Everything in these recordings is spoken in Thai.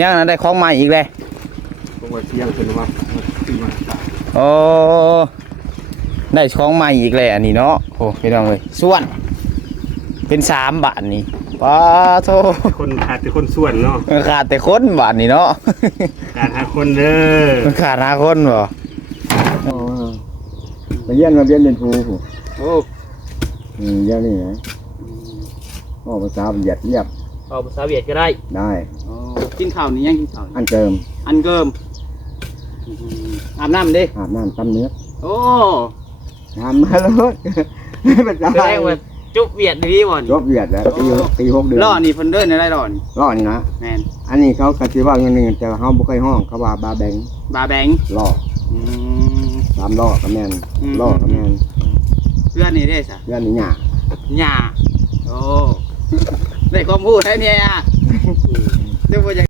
ยังนะได้ของใหม่อีกเลยผมว่าเที่ยงเป็นว่าที่มาโอ้ได้ของใหม่อีกเลยอันนี้เนาะโอ้พี่น้องเลยส่วนเป็น3 บาทนี่ป้าโธ่คนขาดแต่คนส่วนเนาะขาดแต่คนบาทนี่เนาะขาดหาคนเด้อมันขาดหาคนบ่ไปเยี่ยนมาเบี้ยนเป็นภูผู้โอ้เยี่ยนนี่นะภาษาเวียดเรียบภาษาเวียดก็ได้กินข้าวนี่ยังกินข้าวอันเกิมอาบน้ำดิอาบน้ำตำเนื้อโอ้อาบมาแล้วเป็นแสดงว่าจุบเวียดดีบ่จุบเวียดแล้วปี6 เดือนล่อนี่เพิ่นเดินได้ล่อนี่นะแม่นอันนี้เขาก็สิว่าอย่างนึงแต่เขาบ่เคยห้องเขาว่าบาแบงล่อ3 ล้อก็แม่นล้อก็แม่นเพื่อนนี่ได้ซะเพื่อนนี่หญ้าโอ้ได้ความรู้ได้เนี่ยเดี๋ยวบ่อยาก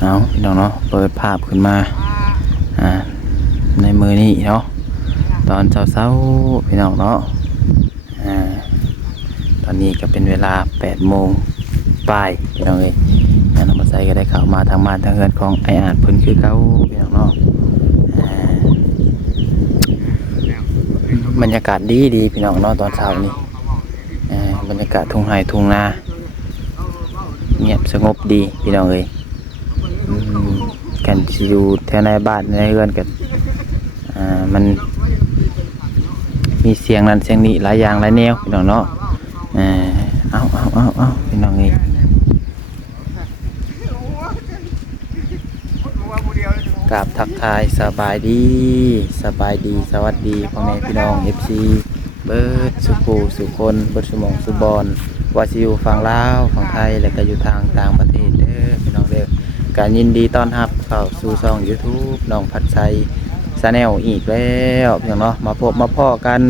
เอาพี่น้องเนาะเปิดภาพขึ้นมาในมือนี้เนาะตอนเช้าๆพี่น้องเนาะตอนนี้ก็เป็นเวลา8 โมงปลายพี่น้องเอ้ยน้องมาใส่ก็ได้เข้ามาทางบ้านทางเรือนของไออาจเพิ่นคือเก่าพี่น้องเนาะบรรยากาศดีพี่น้องเนาะตอนเช้านี้บรรยากาศทุ่งไร่ทุ่งนาเงียบสงบดีพี่น้องเอ้ยกันอยู่แถวในบ้านในเรือนกันมันมีเสียงนั้นเสียงนี้หลายอย่างหลายแนวพี่น้องเนาะเอาพี่น้องนี่กราบทักทายสบายดีสวัสดีพ่อแม่พี่น้อง FC เบิร์ดสุกูสุคนเบิร์ดสมองสุบอลวาซิวฝั่งลาวฝั่งไทยและก็อยู่ทางต่างประเทศเด้อพี่น้องเด้อการยินดีต้อนรับเข้าสู่ช่อง YouTube น้องพัดชัยชาแนลอีกแล้วพี่น้องเนาะมาพบมาพ่อกัน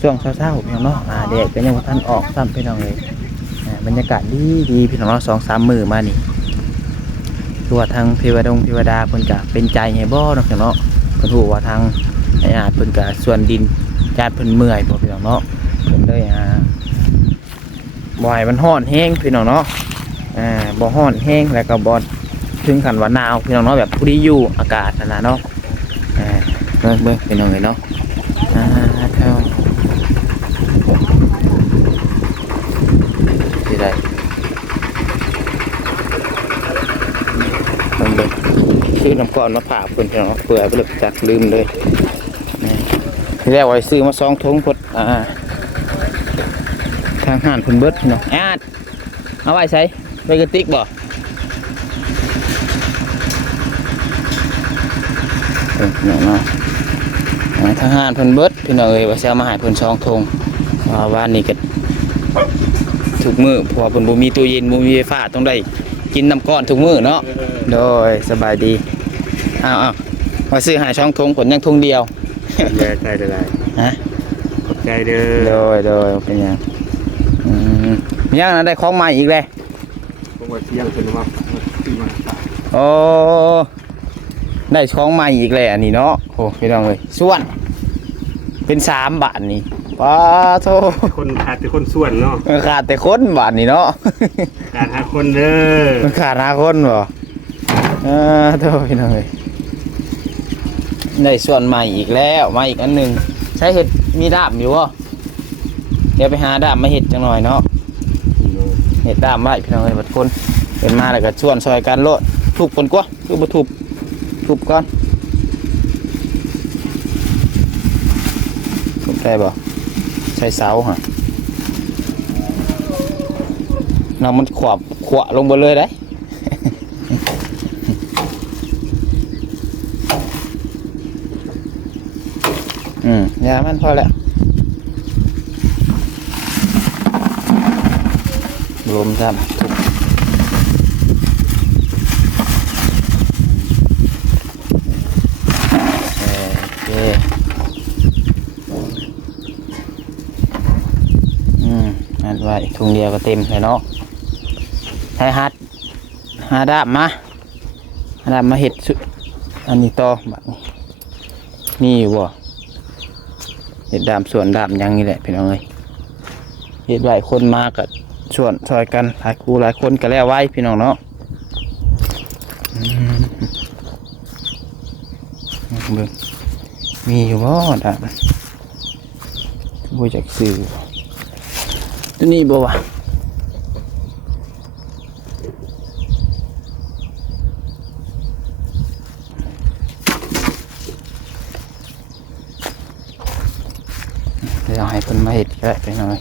ช่วงเช้าๆพี่น้องเนาะแดดก็ยังบ่ทันออกซ้ำพี่น้องเลยบรรยากาศดีพี่น้องเนาะ2-3 มื้อมานี่ตัวทางเทวดาเพิ่นก็เป็นใจให้บ่เนาะพี่น้องเนาะเพิ่นรู้ว่าทางไอ้อาจเพิ่นก็ส่วนดินญาติเพิ่นเมื่อยบ่พี่น้องเนาะเพิ่นเลยบ่ให้มันร้อนแห้งพี่น้องเนาะบ่ร้อนแห้งแล้วก็บ่ถึงขั้นว่าหนาวพี่น้องเนาะแบบพอดีอยู่อากาศนะเนาะเบิ่งพี่น้องเลยเนาะเท่าที่ใดเบิ่งซื้อน้ำก้อนมาผ่าเพิ่นพี่น้องเปื่อยไปเลยจักลืมเลยที่แรกว่าซื้อมา2 ถุงพดทางห้านเพิ่นเบิดพี่น้องเอาไว้ใช้ไว้กระติกบ่พี่น้องเนาะทางห้านเพิ่นเบิดพี่น้องเอ้ยว่าสิเอามาให้เพิ่น2 ถุงว่านี่ก็ทุกมื้อเพราะว่าเพิ่นบ่มีตู้เย็นบ่มีไฟฟ้าต้องได้กินน้ำก้อนทุกมื้อเนาะโดยสบายดีว่าซื้อให้2 ถุงผลยังถุงเดียวใจเด้อขอบใจเด้อโดยเป็นหยังยังนะได้ของใหม่อีกเลยผมว่าเที่ยงเป็นว่าที่มาโอ้ได้ของใหม่อีกเลยอันนี้เนาะโอ้พี่น้องเลยส่วนเป็น3 บาทนี่ป้าโธ่คนขาดแต่คนส่วนเนาะขาดแต่คนบาทนี่เนาะขาดหาคนเด้อขาดหาคนบ่โธ่พี่น้องเลยได้ส่วนใหม่อีกแล้วมาอีกอันหนึ่งใช้เห็ดมีดาบอยู่วะเดี๋ยวไปหาดาบมาเห็ดจังหน่อยเนาะเห็ดดาบไว้พี่น้องเลยบัดคนเป็นมาแล้วก็ส่วนซอยกันโลดทุบคนกว่าคือบ่ทุบก่อนทุบได้บ่ใช้เสาฮะน้ำมันขวบลงไปเลยได้ยามันพอแล้วรวมครับโอเคอันไว้ถุงเดียวก็เต็มเลยเนาะให้ฮัด หาดาบมาเห็ดอันนี้ต่อบัดนี้นี่อยู่บ่เห็ดดามส่วนดามยังนี่แหละพี่น้องเอ้ยเห็ดไหวคนมากับส่วนซอยกันหลายหลายคนก็แล้วไว้พี่น้องเนาะเบิ่งมีอยู่บ่ดามบ่จักซื้อตัวนี้บ่วะเดี๋ยวให้เพิ่นมาเฮ็ดก็ได้ไปหน่อย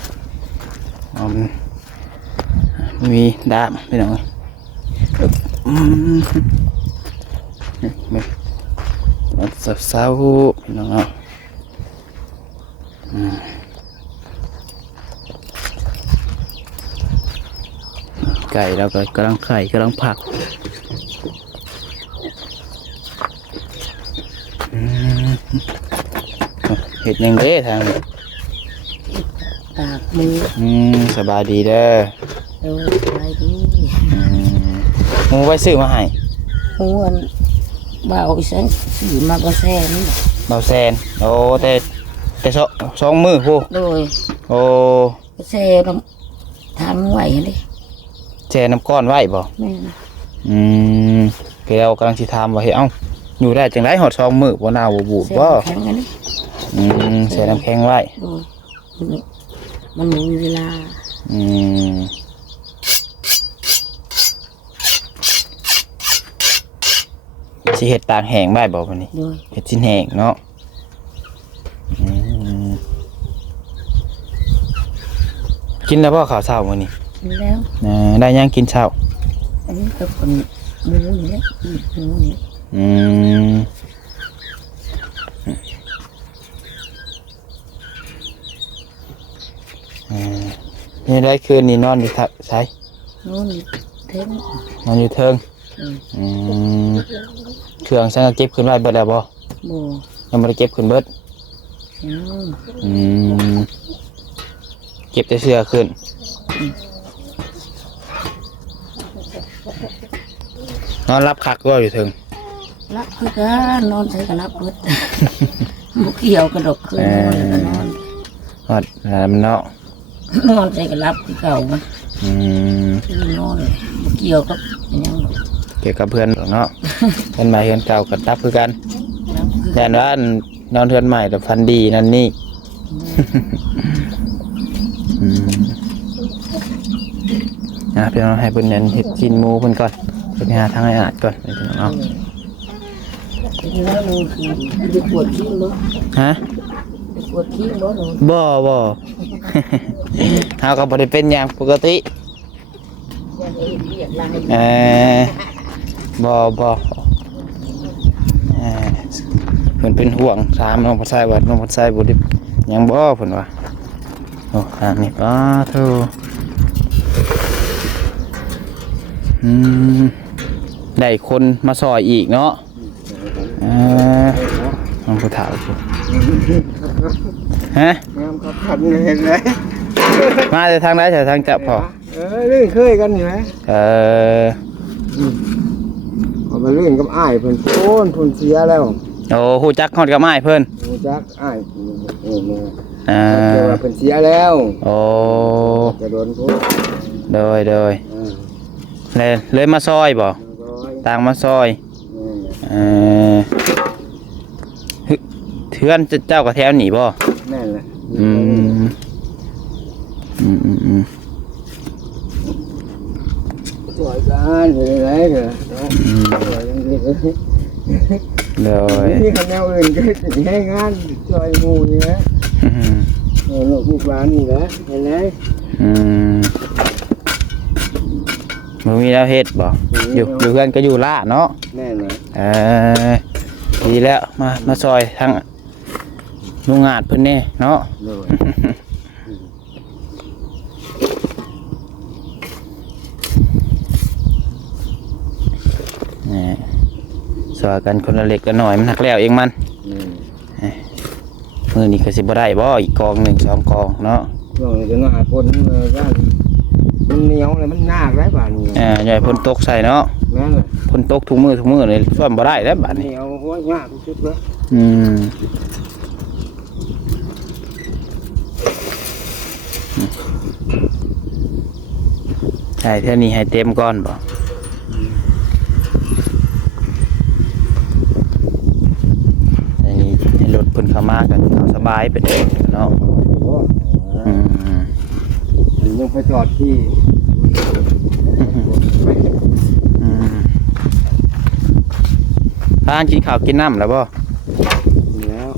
มีดาบไปหน่อยมันเศร้าๆพี่น้องไก่เราก็กำลังไข่กำลังผักเห็ดยังเด้ทาง ตากมือ สบายดีเด้อ สบายดี มึงไว้ซื้อมาให้ หัวบ่าวอีสันสื่อมาบ่แซ่นี่ เบาแซนโอ้แต่สองมือพู โดย โอ้ บ่แซ่ทำไหวเลย แช่น้ำก้อนไว้บ่ แม่น คือเรากำลังสิถามว่าเฮ้ยเอ้าอยู่ได้จังไรหอดสองมือบ่หนาวบ่บูด แซ่ บ่ แข็งอันนี้ แช่น้ำแข็งไว้ โดยมันมีเวลา สิเห็ดตากแห้งได้บ่วันนี้ โดย เห็ดชิ้นแห้งเนาะกินแล้วบ่ข้าวเช้ามื้อนี้ แล้ว ได้ยังกินเช้า อันนี้ก็เป็นหมูนี่แหละหมูนี่ นี่ได้คืนนี่นอนอยู่ทับใช่ หมูนี่เท่ง นอนอยู่เทิงเครื่องฉันก็เก็บขึ้นไว้เบิดแล้วบ่ โบ ยังไม่ได้เก็บขึ้นเบิด ยัง เก็บแต่เสื้อขึ้นนอนรับคักก็อยู่เทิง รับคือกันนอนใส่กันรับรถบุกเกี่ยวกระดกคืนนอนก็นอน ฮอดมันเนาะ นอนใส่กันรับคือเก่ามันคือนอนบุกเกี่ยวกับยังหรอก เกี่ยวกับเพื่อนเนาะ เพื่อนใหม่เพื่อนเก่ากับรับคือกัน รับคือ แต่ว่านอนเพื่อนใหม่แต่ฟันดีนั่นนี่ พี่น้องให้เพิ่นเห็ดกินหมูเพิ่นก่อนเพิ่นหาทางให้อาดก่อนไปถึงเนาะ ทีนี้มันคือจะปวดขี้บ่ ฮะ จะปวดขี้บ่หนู บ่ เฮาก็บ่ได้เป็นอย่างปกติ จะเรียกลาย บ่เพิ่นเป็นห่วงถามน้องพัดไส้ว่าน้องพัดไส้บ่ได้หยังบ่เพิ่นว่าโอ้ถามนี่โธ่ได้คนมาซอยอีกเนาะน้องผู้เฒ่าผู้ฮะ งามครับขันเห็นเลย มาจากทางไหนจากทางจับพอ เรื่องเคยกันอยู่ไหมพอมาเรื่องกับอ้ายเพิ่นโอนเพิ่นเสียแล้ว โอ้ฮู้จักฮอดกับไม้เพิ่น รู้จักอ้ายเพิ่นเเว่าเพิ่นเสียแล้ว โอ้ จะโดนพูด โดยเลยมาซอยบ่ต่างมาซอยเทือนเจ้ากับแถวหนีบ่ แม่นแหละสวยกันอยู่ไหนเด้อสวยจังซี่ โดย นี่คันแนวอื่นก็สิให้งานจอยหมู่นี่นะลูกหลานนี่นะเห็นไหม มึงมีแล้วเฮ็ดบ่อยู่เพื่อนก็อยู่ล่าเนาะ แน่นอน ดีแล้วมาซอยทางลุงอาจเพิ่นแน่เนาะซอยกันคนละเล็กละน้อยมันหักแล้วเองมันมือนี้ก็สิบ่ได้บ่อีกกอง1 2กองเนาะ ลองจะหน้าคนด้าน มันเหนียวเลยมันหนักได้บ้านนี้ ใหญ่พ่นตกใส่เนาะ แม่นเลย พ่นตกทุกมือเลยซ่อมบ่ได้แล้วบัด เห นี้ นียวหัวยากที่สุดเลย ใช่เท่านี้ให้เต็มก้อนบ่อันนี้ให้รถเพิ่นเข้ามากันเขาสบายเป็นเนาะมันยังไปจอดที่ ทานกินข้าวกินน้ำแล้วบ่ แล้ว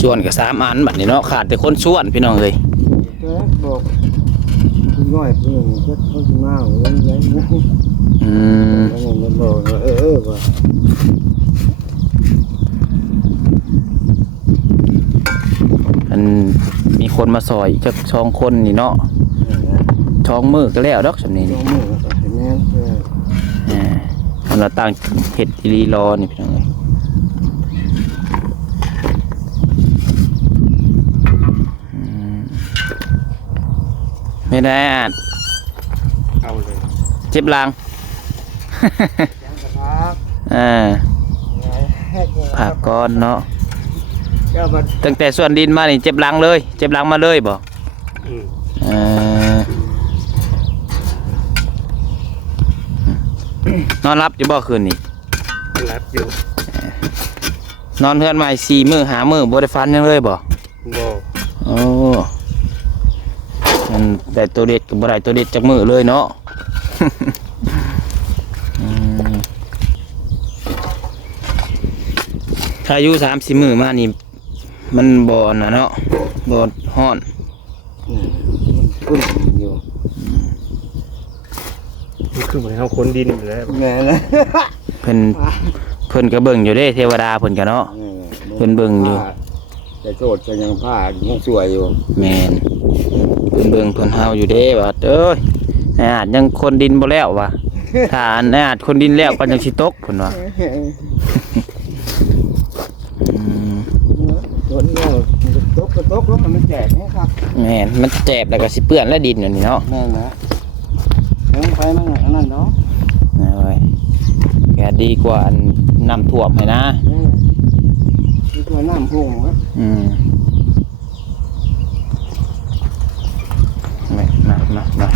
ส่วนกับ3 อันบัดนี้เนาะขาดแต่คนส่วนพี่น้องเอ้ย บอกน้อยเพิ่งก็เขาจะมาเลยเลยมันบอกว่า มันมีคนมาซอยจัก2 คนนี่เนาะ2 มื้อก็แล้วดอกสำนี้นี่มันละตั้งเฮ็ดอีหลีรอนี่พี่น้องเอ้ยไม่ได้อาจ เอาเลย เจ็บหลัง ผักก้อนเนาะตั้งแต่ส่วนดินมานี่เจ็บหลังเลยเจ็บหลังมาเลยบ่นอนรับอยู่บ่คืนนี้ รับอยู่ นอนเพื่อนใหม่4 มื้อ5 มื้อบ่ได้ฟันยังเลยบ่ บ่ โอ้มันได้ตัวเด็ดกับบ่ได้ตัวเด็ดจากมื้อเลยเนาะ ถ้าอายุ30 มื้อมานี่มันบ่น่ะเนาะบ่ฮ้อน ขึ้นอยู่ คือเหมือนเขาคนดินอยู่แล้ว แม่เลย เพิ่นก็เบิ่งอยู่เด้เทวดาเพิ่นก็เนาะเพิ่นเบิ่งอยู่ แต่โสดก็ยังผ้ายังสวยอยู่ แม่นเพิ่นเบิ่งเพิ่นเฮาอยู่เด้ว่าเอ้ยอาจยังคนดินบ่แล้วว่ะถ้าอาจคนดินแล้วก็ยังสิตกเพิ่นว่า ส่วนเราตกแล้วมันแจกนะครับ แม่นมันแจบแล้วก็สิเปื้อนและดินอยู่นี่เนาะ แม่นะยังไปนั่งนั่นเนาะ นะเว้ยแกดีกว่าน้ำท่วมให้นะ นี่ตัวน้ำพุ่งนะ มา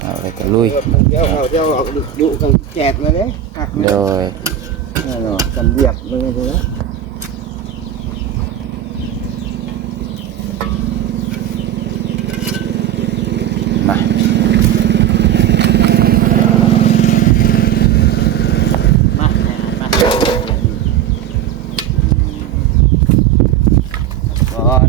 เอาไปกันลุย เดี๋ยวเอาดุกันแจกเลยเนี่ยหักเล โด ย ย นี่เนาะกันเรียบเลยนะ มาก่อน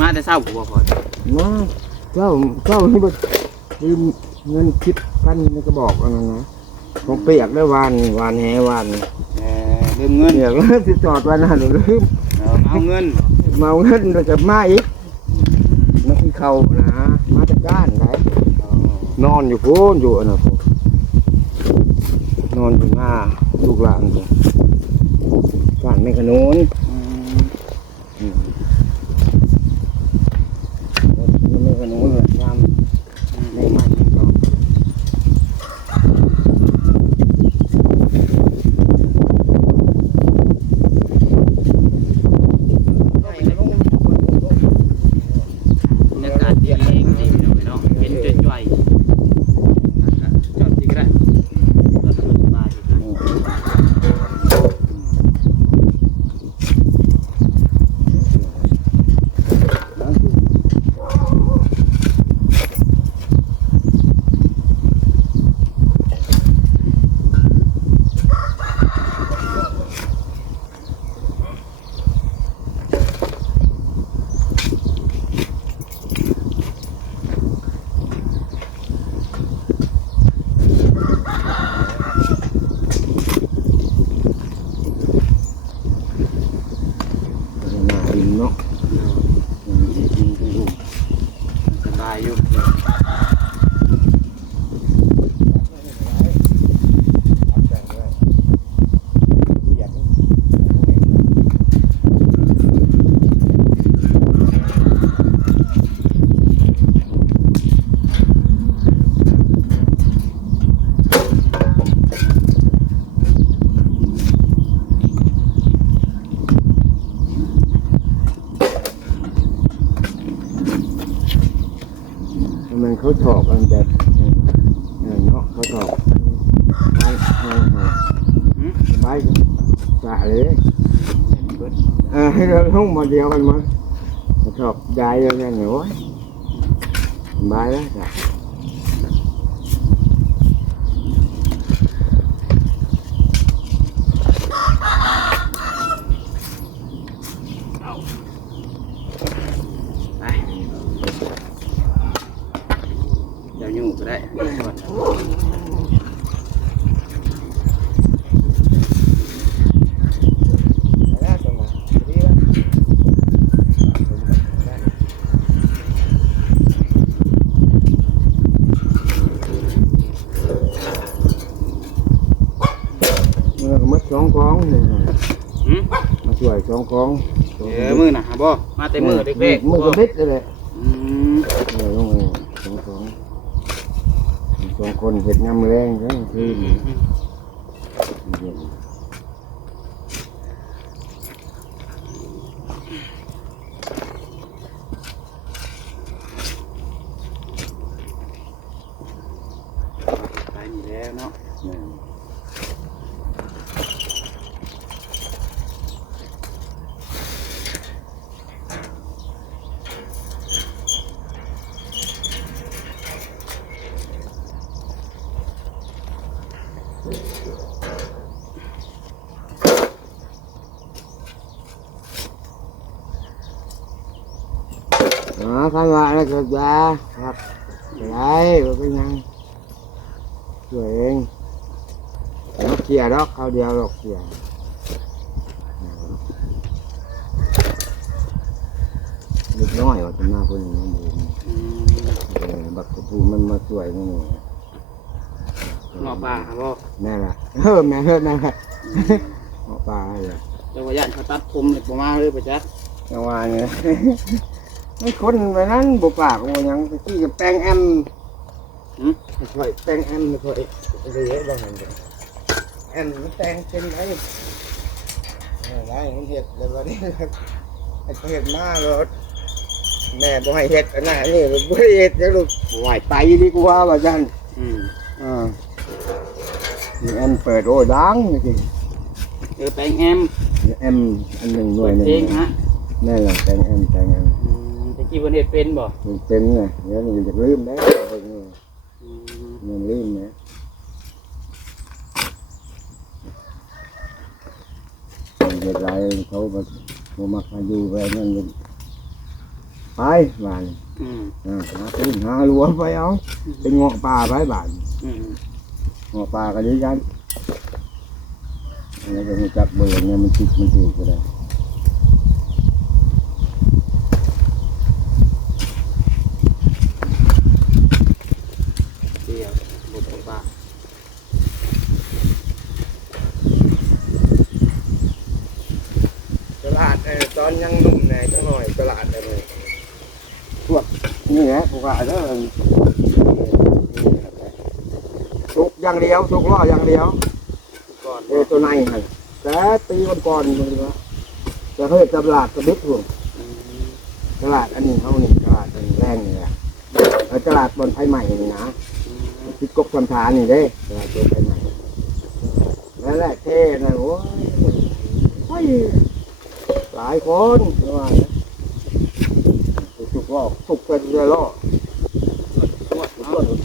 มาแต่เศร้าหัวก่อน มาเจ้านี่บ่ลืมเงินคิดพันในกระบอกอันนั้นนะของเปียกได้วานแหวาน ลืมเงิน เปียกแล้วติดจอดวันนั้นลืม เอาเงิน เมาเงินเราจะมาอีกนักที่เขานะมาจากก้านไหนนอนอยู่โพ้นอยู่อันนั้นนอนอยู่หน้าลูกหลานอยู่ก้านไม่ขนุนไม่ขนุนเลยยามไม่มันก็ บรรยากาศดีจริงๆเนาะเห็นจ่อยๆจอดที่ก็ได้รถมาอยู่นะ เขาถอกอันแบบเนาะเขาถอกไปสะเลยให้เราห้องมาเดียวกันมั้งถอกใหญ่เลยเนี่ยโอ้ยบายแล้วจ้ะเดี๋ยวยุ่งก็ได้mất sóng con mà chuỗi sóng conมือน่ะบ่มาแต่มือเด็กๆ มือก็เบ็ดเลยrồi đúng rồi sóng con Việt Nam lên thế thì ไปนี่แล้วเนาะcác bạn là cực ra hoặc đấy và cái nhang rồi nó kia đó khao đeo lọc kia được nói ở trong nào cũng bậc phụ mình mà tuổi như này หมอปลาบ่ nè là hơn nè hơn nè ngọ bà hay là แต่ว่าย่านเขาตัดผมนี่บ่มาเลยประจักษ์ ra ngoài này mấy con về nắng bộ bạc của nhang cái chi cái pen em thôi pen em thôi gì ấy đang hành em nó pen trên đấy đấy nó thiệt là vào đây cái thiệt ma rồi nè bộ hay thiệt cái này này bộ thiệt chứ được ngoài tay đi qua bà chân em phải rồi đáng như gì แปลงแอม em anh đừng nuôi เอง này ฮะ đây là pen em ตะกี้เพิ่นเฮ็ดเป็นบ่ mình tin này nhớ mình được lim đấy mình lim nữa mình việc lại thôi mà một mặt là dù về nên mình phải và nó tính hai lúa phải không tính ngọ bà phải bạn ngọ bà cái gì chứ nó cũng chặt bờ nghe mình chịu cái nàyตอนยังหนุ่มไหนจะหน่อยตลาดอะไรพวกนี่แหละพวกอะไรก็ทุกอย่างเดียวทุกล้ออย่างเดียวตัวในฮะแต่ตีก่อนมันดีวะจะเขาจะตลาดกระดึ๊บห่วงตลาดอันนี้เขานี่ตลาดแรงนี่แหละตลาดบนไผ่ใหม่นี่นะติดกบคำถานี่เด้ตลาดบนไผ่ใหม่แล้วแหละเท่นะโอ้ยหลายคนว่าถูกล้อถูกเป็นเรือล้อ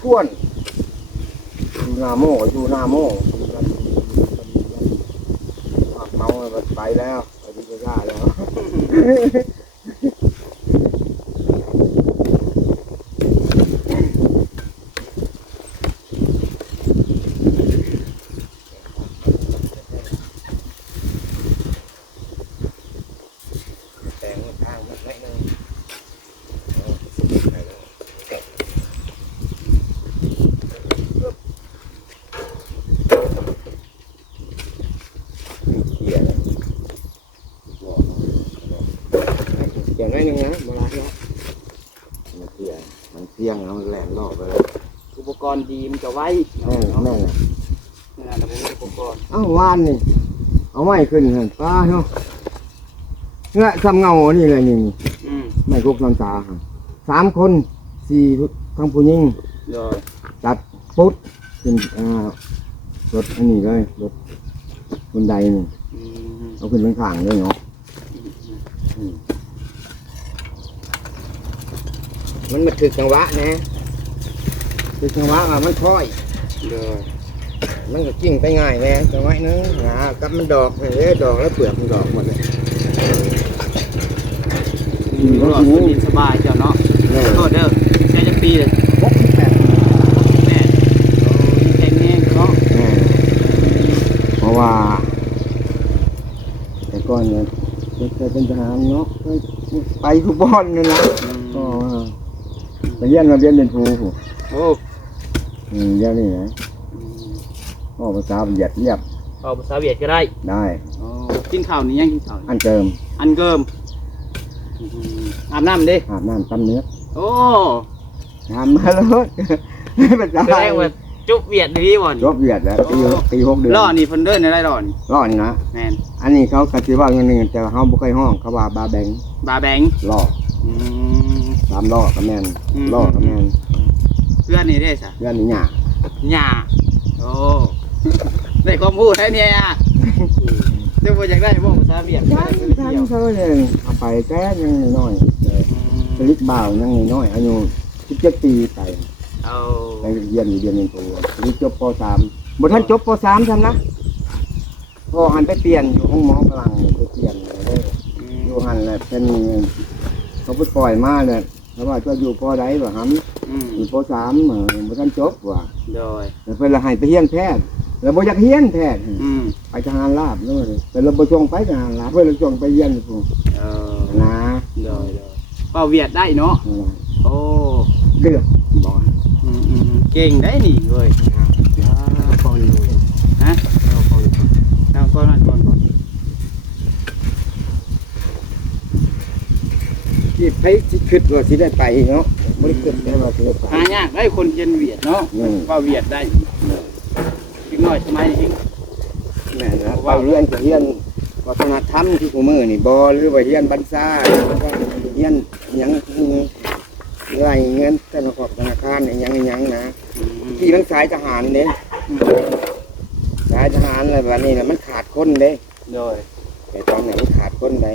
ช่วนอยู่นาโม่อยู่นาโม่เมาไปแล้วไปดีก็ได้แล้วอย่างนั้นนึงนะมาละเนาะมันเสี่ยงแล้วมันแหลมรอบไปอุปกรณ์ดีมันจะไว้ แม่แม่ นี่นะผมอุปกรณ์ อ้าววานนี่เอาไม้ขึ้นเห็นป้าเนาะเนี่ยทำเงานี่เลยนี่ไม่กุกน้ำตา3 คน4 ข้างผู้หญิง โดย ตัดปุ๊บขึ้นรถอันนี้เลยรถบนไดนี่ อืม เอาขึ้นข้างๆเลยเนาะมันมาถึกจังหวะนะถึกจังหวะมันค่อย โดย มันก็กิ้งไปง่ายแน่จังหวะนึงกับมันดอกเลยดอกแล้วเปลือกมันดอกหมดเลย รอดสนิทสบายเจ้าเนาะโทษเด้อใช้จักปีเลย 68 แม่แข็งแรงเนาะ เพราะว่าแต่ก่อนเนี่ยเคยเป็นทหารเนาะไปฟุตบอลนี่นะก็ไปเยี่ยนมาเยี่ยนเป็นครู โอ้ เยี่ยนนี่นะก็ภาษาเหยียดเรียบ เอาภาษาเวียดก็ได้ ได้ โอ้กินข้าวนี่ยังกินข้าว อันเกิม อันเกิมอาบน้ำดิ อาบน้ำตำเนื้อ โอ้ อาบมาแล้วภาษา แสดงว่าจุบเวียดดีบ่นี่ รบเหยียดแล้วปี6 เดือน ล่อนี่เพิ่นเดินได้ล่อนี่ ล่อนี่นะ แม่น อันนี้เขากติว่าเงินหนึ่งแต่เขาบ่เคยห้องเขาว่าบาแบง บาแบง ล่อ อืม 3 ล่อกับแมนล่อกับแมน เพื่อนนี่ได้ซะ เรื่องนี้หยา หญ้าโอ้ได้ความรู้ได้เนี่ยอ่ะเดี๋ยวบ่อยากได้บ่ภาษาเวียดก็ได้ไปเที่ยว เขาเลยเอาไปแค่ยังน้อยผลิตบ่าวยังน้อยอายุ17 ปีไป เอา ไปเรียนอยู่เรียนเป็นครูผลิตจบป .3 บ่ทันจบป .3 ทำนะพอหันไปเปลี่ยนอยู่ห้องหมอกำลังไปเปลี่ยนเลยอยู่หันแหละเป็นเขาไปปล่อยมาเลยแล้วว่าจะอยู่ปใดบ่หำอยู่ป .3 บ่ทันจบว่ะ โดย แล้วเพิ่นละให้ไปเรียนแพทย์แล้วบ่อยากเรียนแพทย์ ไปทหารราบเลยแต่เราไปช่วงไปทหารราบเพื่อเราช่วงไปเยี่ยนพวก เออ นะ โดยเป้าเวียดได้เนาะโอ้ เดือดบ่อย เก่งได้นี่เว้ย ปอนอยู่ ฮะเอาก่อนนั่นก่อน ที่ไปที่คิดว่าที่ได้ไปเนาะไม่ได้คิดได้ว่าที่ได้ไป หายากได้คนเรียนเวียดเนาะเป้าเวียดได้อีกหน่อยสมัยนี้ แม่นะไปเรียนก็เรียนวัฒนธรรมที่กูมือนี่บ่หรือว่าเรียนบรรษาหรือว่าเรียนหยังไรเงินธนาคารหยังนะที่มันสายทหารเด้สายทหารอะไรแบบนี้นะมันขาดคนเด้ โดย แต่ตอนนี้มันขาดคนไหน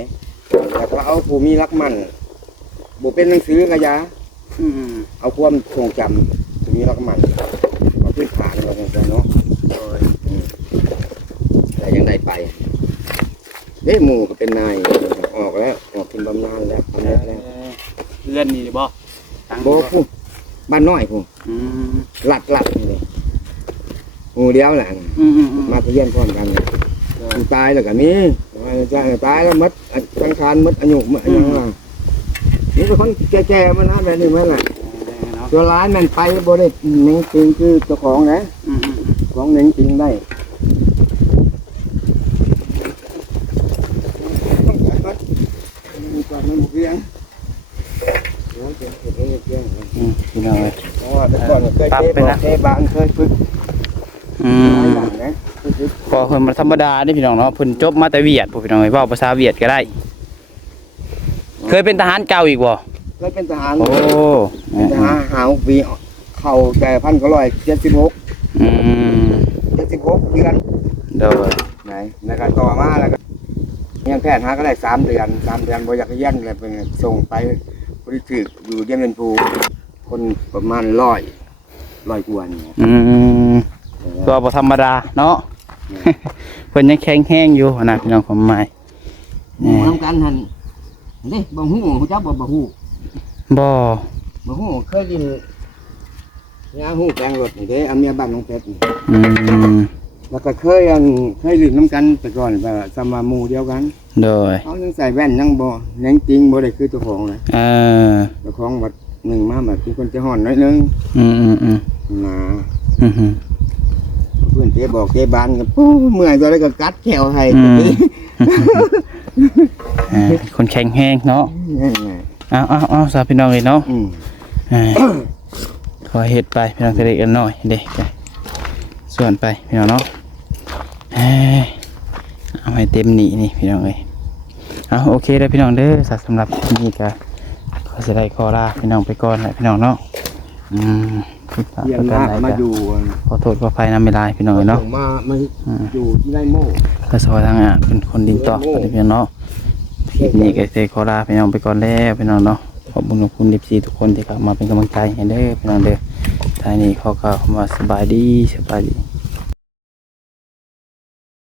แต่พอเอาผู้มีรักมันบุเป็นหนังสือกระยาเอาความทรงจำผู้มีรักมันมาพื้นฐานเราเนาะแต่ยังได้ไปเฮ้หมู่ก็เป็นนายออกแล้วออกเป็นบำนาญแล้วทำได้แล้ว เพื่อนนี่บ่ตัง โบผู้บ้านน้อยผู้หลัดนี่เลยหมู่เดียวแหละมาเที่ยนพร้อมกันตายแล้วก็มีตายแล้วมัดสังขารมัดอายุมัดยังว่านี่เป็นคนแก่ๆมันนะแบบนี้มันแหละตัวร้ายมันไปบริเวณจริงคือเจ้าของนะของหนึ่งจริงได้มีความมันบุกเรียงพี่น้องเอ้ย เพราะว่าแต่ก่อนเคยเตะบางเคยฝึกหลายอย่างนะ พอเพิ่นมาธรรมดาเด้พี่น้องเนาะเพิ่นจบมาแต่เวียดพวกพี่น้องเอ้ยเว้าภาษาเวียดก็ได้ เคยเป็นทหารเก่าอีกบ่ เคยเป็นทหาร โอ้ เป็นทหารหาปีเข้าแต่1976 76เดือน โดย ไหนแล้วก็ต่อมาแล้วก็ยังแพทย์หาก็ได้3 เดือนบ่อยากเยี่ยนเลยเป็นส่งไปผู้ที่ถืออยู่เยี่ยมเป็นผู้คนประมาณ100กว่านี่ ตัวบ่ธรรมดาเนาะ เพิ่นยังแข็งแรงอยู่นะพี่น้องผมหมาย หมู่นำกันหั่นนี่บ่ฮู้ฮู้จักบ่ฮู้ บ่ บ่ฮู้เคยกินยาฮู้แปลงรถนี่เด้อเมียบ้านน้องเพชรนี่ แล้วก็เคยดื่มน้ำกันแต่ก่อนแบบสมาหมู่เดียวกัน โดย เขายังใส่แว่นยังบ่ยังจริงบ่ได้คือเจ้าของเลย เจ้าของบัดหนึ่งมาแบบเป็นคนจะห่อนน้อยนึงนะเพื่อนเตะบอกเตะบานกันปู้เมื่อยตัวได้ก็กัดแขวให้ คนแข็งแรงเนาะเอาสาพี่น้องเลยเนาะขอเฮ็ดไปพี่น้องเด็กกันหน่อยเด็กส่วนไปพี่น้องเนาะเอาให้เต็มหนีนี่พี่น้องเลยเอาโอเคแล้วพี่น้องเด้อสำหรับที่นี่ก็ขอจะได้ขอลาพี่น้องไปก่อนแหละพี่น้องเนาะ อืมผิดพลาด เรีย ป ง ระ ห การ น้า ใด มา ก็ อยู่ ขอโทษขออภัยนำเวลาพี่น้องเนาะ มาอยู่ที่ไรโม่ ก็สวัสดีอ่ะเป็นคนดินต่อพี่น้องเนาะคลิปนี้ก็เซขอลาพี่น้องไปก่อนแล้วพี่น้องเนาะขอบคุณดิบซีทุกคนที่เข้ามาเป็นกำลังใจให้เด้อพี่น้องเด้อท้ายนี้ขอกล่าวคำว่าสบายดี